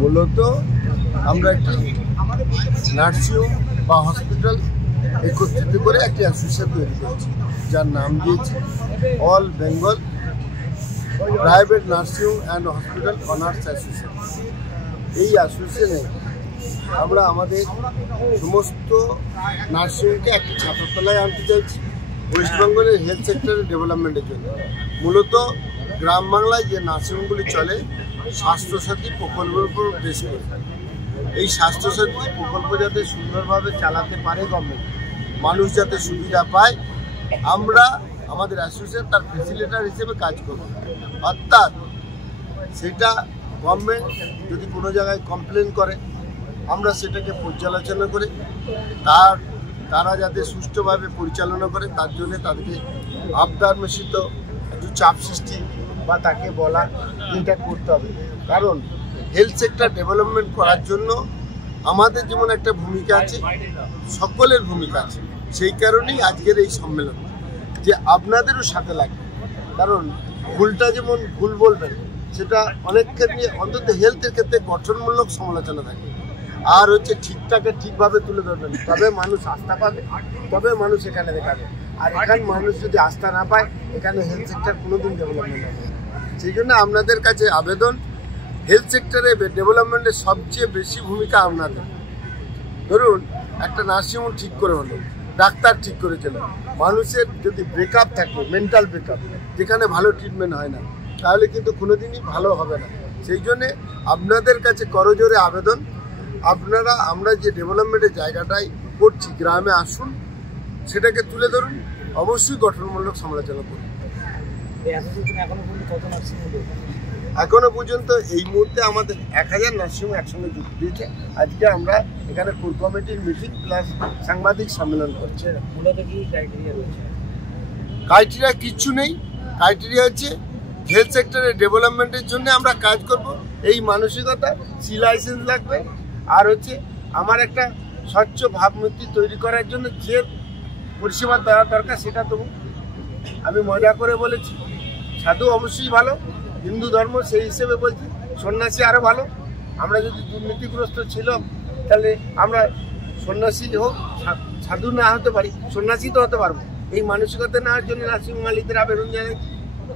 মূলত আমরা একটি নার্সিংহোম বা হসপিটাল একত্রিত করে একটি অ্যাসোসিয়েশন তৈরি করেছি, যার নাম দিয়েছি all Bengal private nursing home and hospital honours association. এই অ্যাসোসিয়েশনে আমরা আমাদের সমস্ত নার্সিংহোমকে একটি ছাত্রতলায় আনতে চাইছি ওয়েস্টবেঙ্গলের হেলথ সেক্টরের ডেভেলপমেন্টের জন্য। মূলত গ্রাম বাংলায় যে নার্সিংহোমগুলি চলে স্বাস্থ্যসাথী প্রকল্পের উপর বেশ করে। এই স্বাস্থ্যসাথী প্রকল্প যাতে সুন্দরভাবে চালাতে পারে গভর্নমেন্ট, মানুষ যাতে সুবিধা পায়, আমরা আমাদের অ্যাসোসিয়েশন তার ফেসিলিটার হিসেবে কাজ করব। অর্থাৎ সেটা গভর্নমেন্ট যদি কোনো জায়গায় কমপ্লেন করে আমরা সেটাকে পর্যালোচনা করে তারা যাতে সুষ্ঠুভাবে পরিচালনা করে তার জন্য তাদেরকে আবদার মিশ্রিত একটু চাপ সৃষ্টি বা তাকে বলা এটা করতে হবে। কারণ হেলথ সেক্টর ডেভেলপমেন্ট করার জন্য আমাদের যেমন একটা ভূমিকা আছে, সকলের ভূমিকা আছে। সেই কারণেই আজকের এই সম্মেলন, যে আপনাদেরও সাথে লাগবে। কারণ ভুলটা যেমন ভুল বলবেন, সেটা অনেক ক্ষেত্রে অন্তত হেলথের ক্ষেত্রে গঠনমূলক সমালোচনা থাকে, আর হচ্ছে ঠিকঠাকে ঠিকভাবে তুলে ধরবেন, তবে মানুষ আস্থা পাবে, তবে মানুষ এখানে দেখাবে। আর এখানে মানুষ যদি আস্থা না পায়, এখানে হেলথ সেক্টর কোনোদিন ডেভেলপমেন্ট হবে। সেই জন্য আপনাদের কাছে আবেদন, হেলথ সেক্টরে ডেভেলপমেন্টের সবচেয়ে বেশি ভূমিকা আপনাদের। ধরুন একটা নার্সিংহোম ঠিক করে হলো, ডাক্তার ঠিক করে চলো, মানুষের যদি ব্রেকআপ থাকে, মেন্টাল ব্রেকআপ, যেখানে ভালো ট্রিটমেন্ট হয় না, তাহলে কিন্তু কোনোদিনই ভালো হবে না। সেই জন্যে আপনাদের কাছে করজোরে আবেদন, আমরা যে ডেভেলপমেন্টের জায়গাটাই করছি গ্রামে আসুন, সেটাকে তুলে ধরুন, অবশ্যই গঠনমূলক সমালোচনা করুন। এখনো পর্যন্ত এই মুহূর্তে আমাদের 1000 নার্সিংহোম একসঙ্গে যুক্ত দিয়েছে। আজকে আমরা এখানে কোর কমিটির মিটিং প্লাস সাংবাদিক সম্মেলন করছি। ক্রাইটেরিয়া কিচ্ছু নেই, ক্রাইটেরিয়া হচ্ছে হেলথ সেক্টরের ডেভেলপমেন্টের জন্য আমরা কাজ করব, এই মানসিকতা। সি লাইসেন্স লাগবে, আর হচ্ছে আমার একটা স্বচ্ছ ভাবমূর্তি তৈরি করার জন্য যে পরিষেবা দেওয়া দরকার সেটা দেবো। আমি মজা করে বলেছি, সাধু অবশ্যই ভালো, হিন্দু ধর্ম সেই হিসেবে বলছি, সন্ন্যাসী আরও ভালো। আমরা যদি দুর্নীতিগ্রস্ত ছিলাম, তাহলে আমরা সন্ন্যাসী হোক, সাধু না হতে পারি, সন্ন্যাসী তো হতে পারবো। এই মানসিকতা নেওয়ার জন্য নার্সিং মালিকদের আবেদন জানাই।